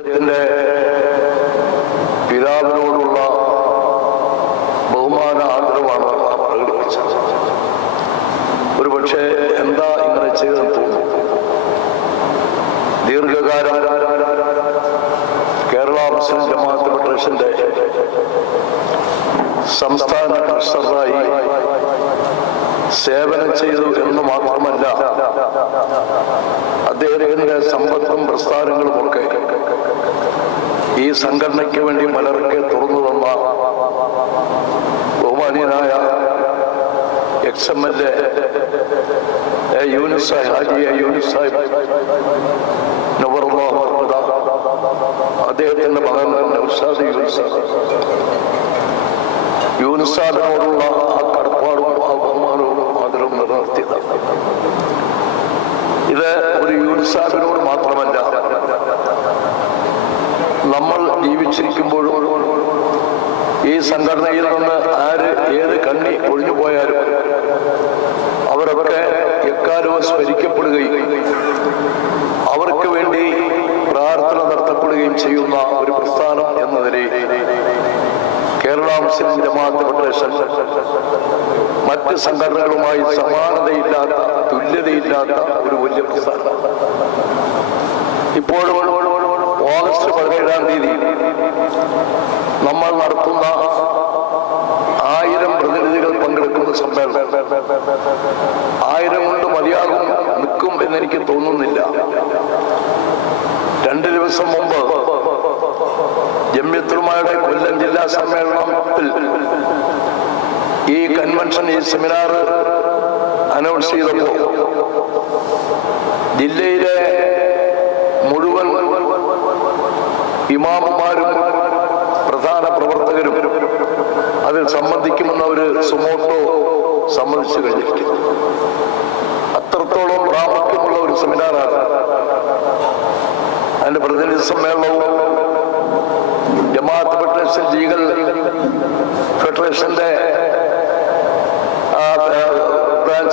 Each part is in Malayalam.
അദ്ദേഹത്തിന്റെ പിതാവിനോടുള്ള ബഹുമാന ആദരവാണ് പ്രകടിപ്പിച്ചത്. ഒരു പക്ഷേ എന്താ ഇങ്ങനെ ചെയ്തെന്ന് തോന്നുന്നു. ദീർഘകാലം കേരള മുസ്ലിം ജമാഅത്ത് ഫെഡറേഷന്റെ സംസ്ഥാന കർഷകരായി സേവനം ചെയ്തു എന്ന് മാത്രമല്ല അദ്ദേഹത്തിന്റെ സമ്പത്തും പ്രസ്ഥാനങ്ങളും ഒക്കെ ഈ സംഘടനയ്ക്ക് വേണ്ടി മലർക്ക് തുറന്നു തന്ന ബഹുമാനീയനായ ex M L A Yunus Haji Yunus Sahib Navarullah മർഹൂദ, അദ്ദേഹത്തിന്റെ മകൻ നൗഷാദ് യൂനിസ്. യൂനിസാദിനോടുള്ള ആ കടപ്പാടും ആ ബഹുമാനവും ആദരവും നിലനിർത്തിയതാണ്. ഇത് ഒരു യൂനിസാബിനോട് മാത്രമല്ല നമ്മൾ ജീവിച്ചിരിക്കുമ്പോഴും ഈ സംഘടനയിൽ നിന്ന് ആര് ഏത് കണ്ണി ഒഴിഞ്ഞു പോയാലും അവരവരെ എക്കാലവും സ്മരിക്കപ്പെടുകയും അവർക്ക് വേണ്ടി പ്രാർത്ഥന നടത്തപ്പെടുകയും ചെയ്യുന്ന ഒരു പ്രസ്ഥാനം എന്ന നിലയിൽ കേരള മുസ്ലിം ജമാഅത്ത് ഫെഡറേഷൻ മറ്റ് സംഘടനകളുമായി സമാനതയില്ലാത്ത തുല്യതയില്ലാത്ത ഒരു വലിയ പ്രസ്ഥാനം. ഇപ്പോഴും ഓഗസ്റ്റ് പതിനേഴാം തീയതി നമ്മൾ നടത്തുന്ന ആയിരം പ്രതിനിധികൾ പങ്കെടുക്കുന്ന സമ്മേളനം. ആയിരം കൊണ്ട് മതിയാകും നിൽക്കും എന്നെനിക്ക് തോന്നുന്നില്ല. രണ്ട് ദിവസം മുമ്പ് ജമ്യത്തുമായുടെ കൊല്ലം ജില്ലാ സമ്മേളനത്തിൽ ഈ കൺവെൻഷൻ ഈ സെമിനാർ അനൗൺസ് ചെയ്തപ്പോൾ ജില്ലയിലെ മുഴുവൻ ഇമാമുമാരും പ്രധാന പ്രവർത്തകരും അതിൽ സംബന്ധിക്കുമെന്ന് അവർ സുമോട്ടോ സമ്മതിച്ചു കഴിഞ്ഞിരിക്കുന്നു. അത്രത്തോളം പ്രാമുഖ്യമുള്ള ഒരു സെമിനാറാണ്. അതിന്റെ പ്രതിനിധി സമ്മേളനവും ജമാഅത്ത് ഫെഡറേഷൻ ലീഗൽ ഫെഡറേഷന്റെ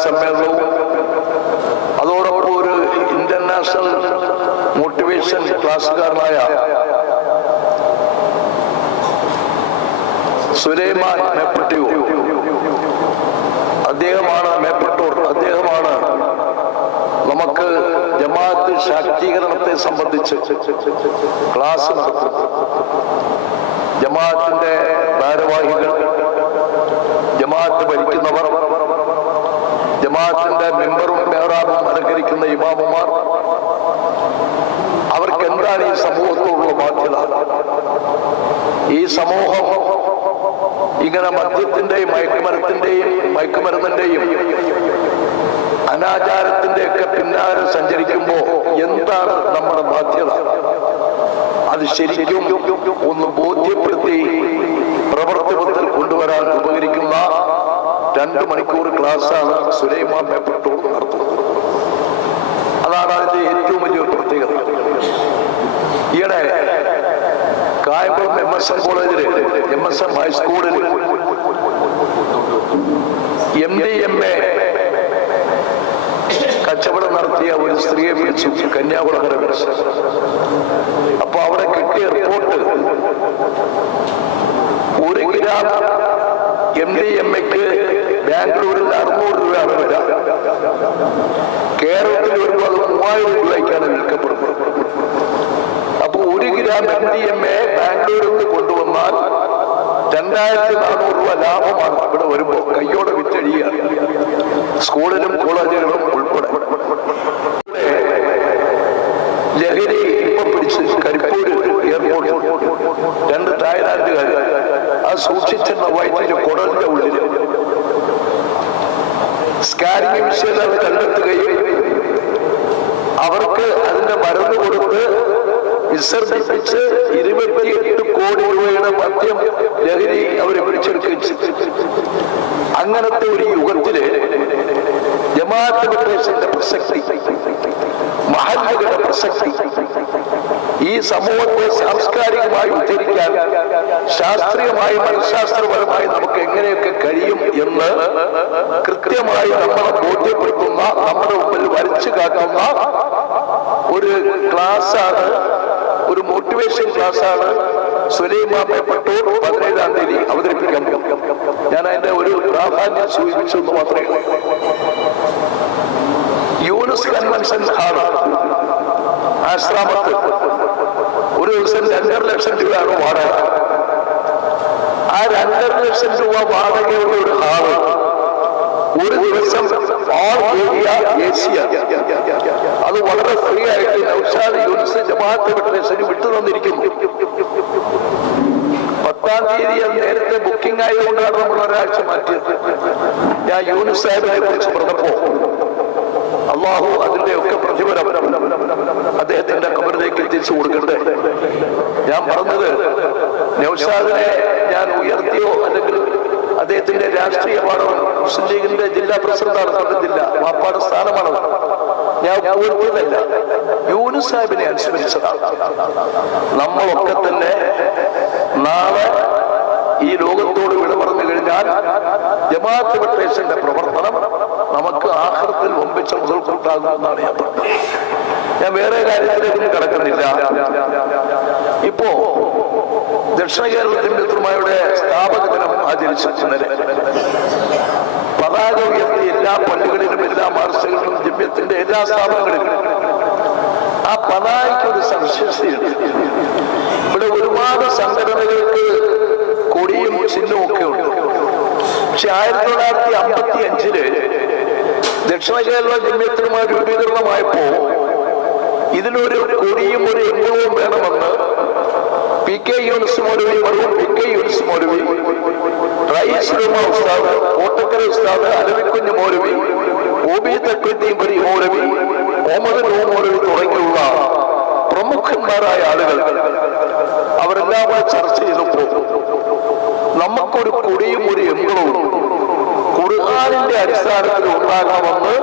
സമ്മേളനവും അതോടൊപ്പം ഇന്റർനാഷണൽ മോട്ടിവേഷൻ ക്ലാസ്സുകാരനായ സുരേമാൻ മേപ്പട്ടിയോ അദ്ദേഹമാണ് മേപ്പട്ടൂർ. അദ്ദേഹമാണ് നമുക്ക് ജമാഅത്ത് ശാക്തീകരണത്തെ സംബന്ധിച്ച് ക്ലാസ് നടത്തുന്നത്. ജമാഅത്തിന്റെ ഭാരവാഹികൾ ജമാഅത്ത് ഭരിക്കുന്നവർ ജമാഅത്തിന്റെ മെമ്പറും മേറാബും അലങ്കരിക്കുന്ന ഇമാമുമാർ അവർക്ക് എന്താണ് ഈ സമൂഹത്തോടുള്ള ബാധ്യത? ഈ സമൂഹം ഇങ്ങനെ മദ്യത്തിന്റെയും മയക്കുമരത്തിന്റെയും മയക്കുമരുന്നിന്റെയും അനാചാരത്തിന്റെ ഒക്കെ പിന്നാലെ സഞ്ചരിക്കുമ്പോ എന്താണ് നമ്മുടെ ബാധ്യത? അത് ശരിക്കും ഒന്ന് ബോധ്യപ്പെടുത്തി പ്രവർത്തനത്തിൽ കൊണ്ടുവരാൻ ഉപകരിക്കുന്ന രണ്ട് മണിക്കൂർ ക്ലാസ്സാണ് സുലൈമാൻ മേപ്പട്ടൂർ നടത്തുന്നത്. അതാണ് അതിന്റെ ഏറ്റവും വലിയൊരു പ്രത്യേകത. ഈയിടെ കായംകുളം എം എസ് എം കോളേജിൽ എം എസ് എം ഹൈസ്കൂളിൽ എം ഡി എം എ കച്ചവടം നടത്തിയ ഒരു സ്ത്രീയെ വിളിച്ചു കന്യാകുളങ്ങര വിളിച്ചു. അപ്പൊ അവിടെ കിട്ടിയ റിപ്പോർട്ട് ഒരു ഗ്രാം എം ഡി എം എക്ക് ബാംഗ്ലൂരിൽ അറുന്നൂറ് രൂപയാണ് വില. കേരളത്തിൽ വരുമ്പോൾ അത് മൂവായിരം രൂപയ്ക്കാണ് വിൽക്കപ്പെടുന്നത്. അപ്പൊ ഒരു gram M D M A ബാംഗ്ലൂരിൽ കൊണ്ടുവന്നാൽ രണ്ടായിരത്തി നാനൂറ് രൂപ ലാഭമാണ്. ഇവിടെ വരുമ്പോ കയ്യോടെ വിറ്റഴിയാണ് സ്കൂളിലും കോളേജുകളും ഉൾപ്പെടെ. ലഹരി ഇപ്പൊ പിടിച്ച് കരിപ്പൂര് എയർപോർട്ടിൽ രണ്ട് തായ്ലാന്റുകാർ ആ സൂക്ഷിച്ചെന്ന വൈദ്യുതി കുടലിന്റെ ഉള്ളിൽ സ്കാനിങ് വിഷയം അത് കണ്ടെത്തുകയും അവർക്ക് അതിന്റെ മരുന്ന് കൊടുത്ത് വിസർജിപ്പിച്ച് ഇരുപത്തിയെട്ട് കോടി രൂപയുടെ മദ്യം ലഹരി അവരെ പിടിച്ചെടുക്കുകയും. അങ്ങനത്തെ ഒരു യുഗത്തിൽ ജമാഅത്ത് പ്രദേശത്തിന്റെ പ്രസക്തി മഹല്ലുകളുടെ പ്രസക്തി ഈ സമൂഹത്തെ സാംസ്കാരികമായി ഉദ്ധരിക്കാൻ ശാസ്ത്രീയമായി മനഃശാസ്ത്രപരമായി നമുക്ക് എങ്ങനെയൊക്കെ കഴിയും എന്ന് കൃത്യമായി നമ്മളെ ബോധ്യപ്പെടുത്തുന്ന നമ്മുടെ മുമ്പിൽ വരച്ചു കാക്കുന്ന ഒരു ക്ലാസ്സാണ് ഒരു മോട്ടിവേഷൻ ക്ലാസ്സാണ് സുലൈമാ പേപ്പട്ടൂർ പതിനേഴാം തീയതി അവതരിപ്പിക്കാൻ ഞാൻ അതിന്റെ ഒരു പ്രാധാന്യം സൂചിപ്പിച്ചു മാത്രമേ യൂണിസ് കൺവെൻഷൻ ഹാൾ ആശ്രാമത്ത് ഒരു ദിവസം രണ്ടര ലക്ഷം രൂപയാണ് വാടക. ആ രണ്ടര ലക്ഷം രൂപ വാടകയുള്ള ഒരു ഹാൾ ഒരു ദിവസം ഓൾ ഏരിയ ഏഷ്യ അത് വളരെ ഫ്രീ ആയിട്ട് നൗഷാദി യൂണിസ് ജമാഅത്ത് ഫെഡറേഷന് വിട്ടു തന്നിരിക്കുന്നു. പത്താം തീയതി നേരത്തെ ബുക്കിംഗ് ആയതുകൊണ്ടാണ് നമ്മൾ ഒരാഴ്ച മാറ്റിയത്. ഞാൻ യൂണിസ് സാഹിബിനെ കുറിച്ച് പറഞ്ഞപ്പോ അള്ളാഹു അതിന്റെ ഒക്കെ പ്രതിഫലം അദ്ദേഹത്തിന്റെ കബറിലേക്ക് എത്തിച്ചു കൊടുക്കട്ടെ. ഞാൻ പറഞ്ഞത് നൗഷാദിനെ ഞാൻ ഉയർത്തിയോ അല്ലെങ്കിൽ അദ്ദേഹത്തിന്റെ രാഷ്ട്രീയ പാഠം മുസ്ലിം ലീഗിന്റെ ജില്ലാ പ്രസിഡന്റാണ് പറഞ്ഞില്ല മാപ്പാട് സ്ഥാനമാണ് ഞാൻ ഉയർത്തിയതല്ല യൂനുസ് സാഹിബിനെ അനുസ്മരിച്ചതാണ്. നമ്മളൊക്കെ തന്നെ നാളെ ഈ ലോകത്തോട് വിട പറഞ്ഞു കഴിഞ്ഞാൽ ജമാഅത്ത് ഫെഡറേഷന്റെ പ്രവർത്തനം നമുക്ക് ആഹ്ലത്തിൽ ഒമ്പിച്ച മുതൽ മുതൽക്കൂട്ടാകുമെന്നാണ് ഞാൻ പറഞ്ഞത് ഞാൻ വേറെ കാര്യത്തിലേക്കൊന്നും കിടക്കുന്നില്ല. ഇപ്പോ ദക്ഷിണ കേരളത്തിന്റെ മിത്രമായുടെ സ്ഥാപക ദിനം ആചരിച്ചു ഇന്നലെ. പതാക ഉയർത്തി എല്ലാ പള്ളികളിലും എല്ലാ മാർച്ചുകളിലും ജമ്യത്തിന്റെ എല്ലാ സ്ഥാപനങ്ങളിലും ആ പതാകയ്ക്ക് ഒരു സവിശേഷതയുണ്ട്. ഇവിടെ ഒരുപാട് സംഘടനകൾക്ക് കൊടിയും ചിഹ്നവും ഒക്കെ ഉണ്ട്. പക്ഷെ ആയിരത്തി തൊള്ളായിരത്തി അമ്പത്തി അഞ്ചിൽ ദക്ഷിണ കേരള രൂപീകരണമായപ്പോ ഇതിലൊരു കൊടിയും ഒരു എണ്ണവും വേണമെന്ന് പി കെ യൂണിസ് മൗലവി മറുപടി പി കെ യൂണിസ് മൗലവി റുമ ഉസ്താദ് കോട്ടക്കര ഉസ്താദ് അലവിക്കുഞ്ഞ് മൗലവി ഓബി പരി മൗലവി മുഹമ്മദ് നൂ മൗലവി തുടങ്ങിയുള്ള പ്രമുഖന്മാരായ ആളുകൾ അവരെല്ലാം ചർച്ച ചെയ്തപ്പോ നമുക്കൊരു കൊടിയും ഒരു എംബ്ലവും ഖുർആാനിന്റെ അടിസ്ഥാനത്തിൽ ഉണ്ടാകണമെന്ന്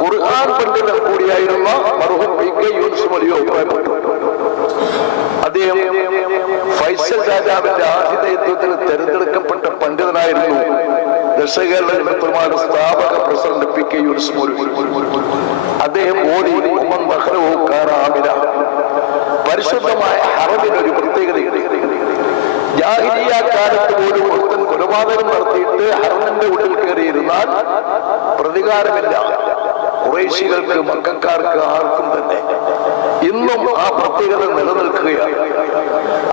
ഖുർആൻ പണ്ഡിതൻ കൂടിയായിരുന്ന മറുഹം പി കെ അഭിപ്രായപ്പെട്ടു. അദ്ദേഹം ഫൈസൽ രാജാവിന്റെ ആതിഥേയത്വത്തിൽ തെരഞ്ഞെടുക്കപ്പെട്ട പണ്ഡിതനായിരുന്നു. ദശകേരള ജനപ്രമാണ സ്ഥാപക പ്രസിഡന്റ് പി കെ യൂസുമലി അദ്ദേഹം ഓടി ഉമ്മൻ ബഹ്റവോ കാറാമില പരിശുദ്ധമായ ഹറമിനൊരു പ്രത്യേകതയുണ്ട്. ജാഹിരിയ കാലത്ത് പോലും കൊലപാതകം നടത്തിയിട്ട് ഹറമിന്റെ ഉള്ളിൽ കയറിയിരുന്നാൽ പ്രതികാരമില്ല. കുറേശികൾക്ക് മക്കാർക്ക് ആർക്കും തന്നെ ഇന്നും ആ പ്രത്യേകത നിലനിൽക്കുകയാണ്.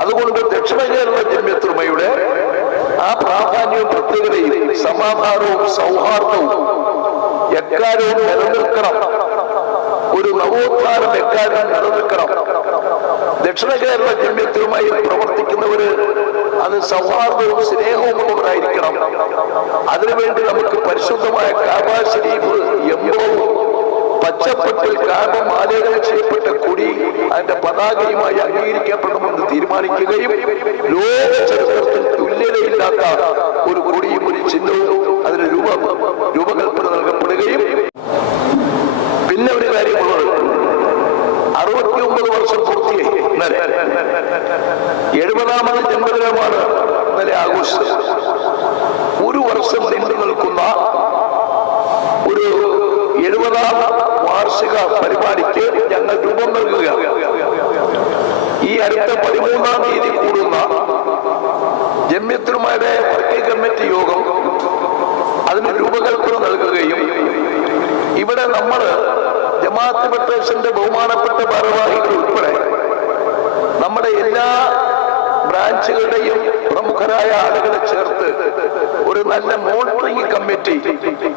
അതുകൊണ്ട് ദക്ഷിണ കേരള ജമ്യത്തുമയുടെ ആ പ്രാധാന്യവും പ്രത്യേകതയും സമാധാനവും സൗഹാർദ്ദവും എക്കാലവും നിലനിൽക്കണം. ഒരു നവോത്ഥാനം എക്കാലവും നിലനിൽക്കണം. ദക്ഷിണ കേരള ജമ്യത്തുമായി പ്രവർത്തിക്കുന്നവര് അത് സൗഹാർദ്ദവും സ്നേഹവും ഉള്ളവരായിരിക്കണം അതിനുവേണ്ടി നമുക്ക് പരിശുദ്ധമായ കാബ ശരീഫ് എംബോവും പച്ചപ്പട്ടിൽ കാബ ആലേഖനം ചെയ്യപ്പെട്ട കൊടി അതിന്റെ പതാകയുമായി അംഗീകരിക്കപ്പെടണമെന്ന് തീരുമാനിക്കുകയും ലോക ചരിത്രത്തിൽ തുല്യതയില്ലാത്ത ഒരു കൊടിയും ഒരു ചിഹ്നവും അതിന് രൂപ രൂപകൽപ്പന നൽകപ്പെടുകയും പിന്നെ ഒരു കാര്യമുള്ളത് അറുപത്തി ഒമ്പത് വർഷം പൂർത്തിയായി ഇന്നലെ എഴുപതാമത് ജന്മദിനമാണ് ഒരു വർഷം നീണ്ടു നിൽക്കുന്ന ഒരു എഴുപതാം വാർഷിക പരിപാടിക്ക് ഞങ്ങൾ രൂപം നൽകുകയാണ് ഈ അടുത്ത പതിമൂന്നാം തീയതി കൂടുന്ന ജമ്യത്തുമാരുടെ വർക്കിംഗ് കമ്മിറ്റി യോഗം അതിന് രൂപകൽപ്പന നൽകുകയും ഇവിടെ നമ്മൾ ജമാഅത്ത് ഫെഡറേഷന്റെ ബഹുമാനപ്പെട്ട ഭാരവാഹികൾ ഉൾപ്പെടെ നമ്മുടെ എല്ലാ ബ്രാഞ്ചുകളുടെയും പ്രമുഖരായ ആളുകളെ ചേർത്ത് ഒരു നല്ല മോണിറ്ററിംഗ് കമ്മിറ്റി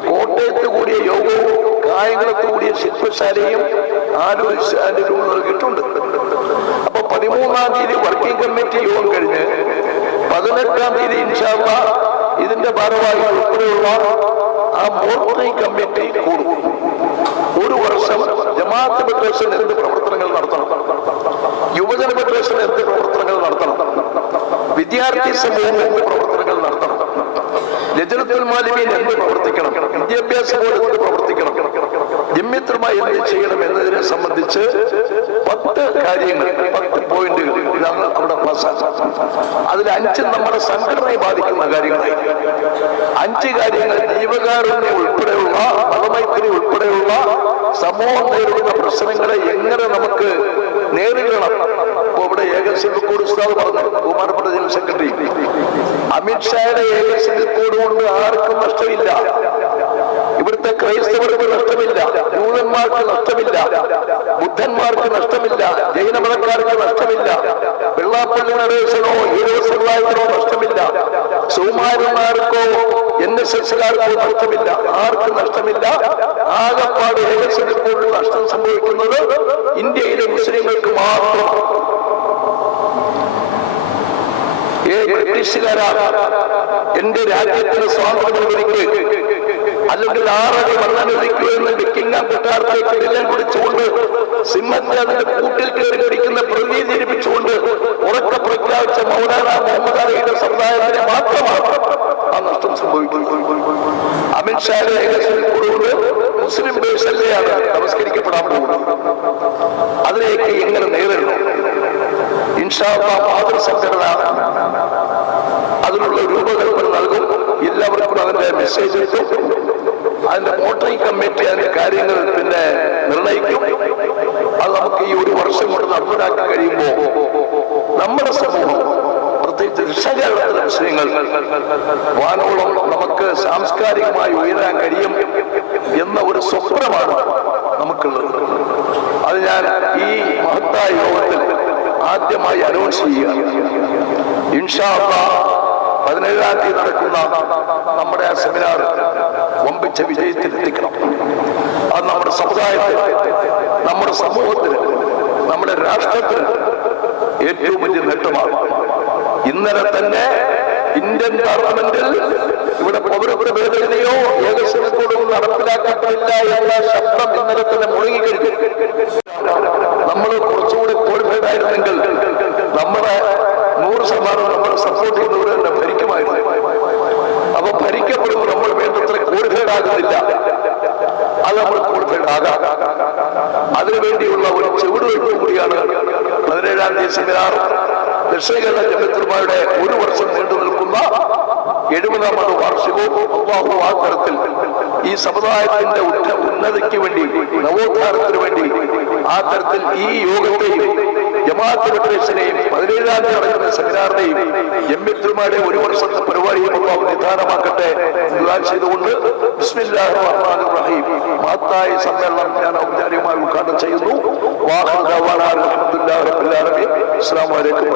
കോട്ടയത്ത് കൂടിയ യോഗവും കായംകുളത്ത് കൂടിയ ശില്പശാലയും രൂപം നൽകിയിട്ടുണ്ട്. അപ്പൊ പതിമൂന്നാം തീയതി വർക്കിംഗ് കമ്മിറ്റി യോഗം കഴിഞ്ഞ് പതിനെട്ടാം തീയതി ഇൻഷാല്ല ഇതിന്റെ ഭാഗമായി ഉൾപ്പെടെയുള്ള ആ മോണിറ്ററിംഗ് കമ്മിറ്റി കൂടും. ഒരു വർഷം ജമാഅത്ത് ഫെഡറേഷൻ എന്ത് പ്രവർത്തനങ്ങൾ നടത്തണം? യുവജന ഫെഡറേഷൻ എന്ത് പ്രവർത്തനങ്ങൾ നടത്തണം? വിദ്യാർത്ഥി സമൂഹം എന്ത് പ്രവർത്തനങ്ങൾ നടത്തണം. ലജനത്തുൽ മാലിമീൻ എന്ത് പ്രവർത്തിക്കണം. വിദ്യാഭ്യാസ ബോർഡ് എന്ത് പ്രവർത്തിക്കണം. ജമ്യത്തുമായി എന്ത് ചെയ്യണം എന്നതിനെ സംബന്ധിച്ച് പത്ത് കാര്യങ്ങൾ പത്ത് പോയിന്റുകൾ ഇതാണ് അവിടെ അതിൽ അഞ്ച് നമ്മുടെ സംഘടനയെ ബാധിക്കുന്ന കാര്യങ്ങളായി. അഞ്ച് കാര്യങ്ങൾ ജീവകാരുണ്യം ഉൾപ്പെടെയുള്ള മതമൈത്രി ഉൾപ്പെടെയുള്ള സമൂഹം നേരിടുന്ന പ്രശ്നങ്ങളെ എങ്ങനെ നമുക്ക് നേരിടണം. അപ്പൊ ഇവിടെ ഏക സിവിൽ കോഡ് ഉസ്താദ് പറഞ്ഞു. ബഹുമാനപ്പെട്ട ജനറൽ സെക്രട്ടറി അമിത്ഷായുടെ ഏക സിവിൽ കോഡ് കൊണ്ട് ആർക്കും നഷ്ടമില്ല. ഇവിടുത്തെ ക്രൈസ്തവർക്ക് നഷ്ടമില്ല. ജൂതന്മാർക്ക് നഷ്ടമില്ല. ബുദ്ധന്മാർക്ക് നഷ്ടമില്ല. ജൈനമതക്കാർക്ക് നഷ്ടമില്ല. വെള്ളാപ്പള്ളി നടേശനോ ഹീരോ സമുദായത്തിനോ നഷ്ടമില്ല. സുകുമാരന്മാർക്കോ എൻ എസ് എസ്കാർക്കോ നഷ്ടമില്ല. ആർക്കും നഷ്ടമില്ല. ആകപ്പാട് ഏകസ്വരപ്പോഴും നഷ്ടം സംഭവിക്കുന്നത് ഇന്ത്യയിലെ മുസ്ലിങ്ങൾക്ക് മാത്രം. ബ്രിട്ടീഷുകാരാ എന്റെ രാജ്യത്തിന് സ്വാതന്ത്ര്യം അല്ലെങ്കിൽ ആറടി മണ്ണനുവദിക്കൂ എന്ന് കുടിച്ചുകൊണ്ട് സിംഹത്തെ അതിന്റെ കൂട്ടിൽ കയറി പിടിക്കുന്ന പ്രതി ജനിപ്പിച്ചുകൊണ്ട് ഉറക്ക പ്രഖ്യാപിച്ച മൗലാന മുഹമ്മദ് അലിയുടെ സമുദായത്തിനെ മാത്രമാണ് ആ നഷ്ടം സംഭവിക്കുന്നത്. അമിത്ഷായുടെ ഏകസ്വരക്കൂടുകൊണ്ട് മുസ്ലിം ദേശല്ലെയാണ് നമസ്കരിക്കപ്പെടാൻ പോകുന്നത്? അതിലേക്ക് എങ്ങനെ നേരിടണം? ഇൻഷാള്ള സംഘടന അതിനുള്ള രൂപകൽപ്പന നൽകും. എല്ലാവർക്കും അതിന്റെ മെസ്സേജ് അതിന്റെ മോട്ടറിംഗ് കമ്മിറ്റി അതിന്റെ കാര്യങ്ങൾ പിന്നെ നിർണയിക്കും. അത് നമുക്ക് ഈ ഒരു വർഷം കൊണ്ട് നടപ്പിലാക്കി കഴിയുമ്പോൾ നമ്മുടെ സമൂഹം പ്രത്യേകിച്ച് ദൃശ്യകേരളത്തിലെ വിഷയങ്ങൾ വാനോളം നമുക്ക് സാംസ്കാരികമായി ഉയരാൻ കഴിയും. എന്ന ഒരു സ്വപ്നമാണ് നമുക്കുള്ളത്. അത് ഞാൻ ഈ മഹത്തായ യോഗത്തിൽ ആദ്യമായി അനൗൺസ് ചെയ്യുക ഇൻഷാ അല്ലാഹ് പതിനേഴാം തീയതി നടക്കുന്ന നമ്മുടെ ആ സെമിനാർ വമ്പിച്ച വിജയത്തിൽ എത്തിക്കണം. അത് നമ്മുടെ സമുദായത്തിൽ നമ്മുടെ സമൂഹത്തിന് നമ്മുടെ രാഷ്ട്രത്തിന് ഏറ്റവും വലിയ നേട്ടമാണ്. ഇന്നലെ തന്നെ ഇന്ത്യൻ പാർലമെന്റിൽ ഇവിടെ പൗരത്വ ഭേദഗതിയോ ഏകസ്വരത്തോടും നടപ്പിലാക്കപ്പെടില്ല എന്ന ശബ്ദം ഇന്നലെ തന്നെ മുഴങ്ങിക്കഴിഞ്ഞു നമ്മൾ കുറച്ചുകൂടി ക്വാളിഫൈഡ് ആയിരുന്നെങ്കിൽ നമ്മുടെ നൂറ് ശതമാനം നമ്മൾ സപ്പോർട്ട് ചെയ്യുന്നവർ തന്നെ ഭരിക്കുമായിരുന്നു. അപ്പൊ ഭരിക്കപ്പെടുമ്പോൾ നമ്മൾ വേണ്ടത്ര ക്വാളിഫൈഡ് ആകുന്നില്ല അത് നമ്മൾ ക്വാളിഫൈഡ് ആകാം അതിനുവേണ്ടിയുള്ള ഒരു ചുവടുവയ്പ് കൂടിയാണ് പതിനേഴാം തീയതി സെമിനാർ ദക്ഷിണകേരള ജനത്തിന്മാരുടെ ഒരു വർഷം നീണ്ടു നിൽക്കുന്ന എഴുപതാമത് വാർഷികവും അള്ളാഹു ഈ സമുദായത്തിന്റെ ഉന്ന ഉന്നതിക്ക് വേണ്ടി നവോത്ഥാനത്തിന് വേണ്ടി ആ തരത്തിൽ ഈ യോഗത്തെയും ജമാഅത്ത് ഫെഡറേഷനെയും പതിനേഴാം തീയതി നടക്കുന്ന സെമിനാറിനെയും എം എമ്മിത്രുമാരുടെ ഒരു വർഷത്തെ പരിപാടിയും അള്ളാഹു നിധാനമാക്കട്ടെ ചെയ്തുകൊണ്ട് മഹത്തായ സമ്മേളനം ഞാൻ ഔപചാരികമായി ഉദ്ഘാടനം ചെയ്യുന്നു. വാഹന അസ്സാം വലൈക്കും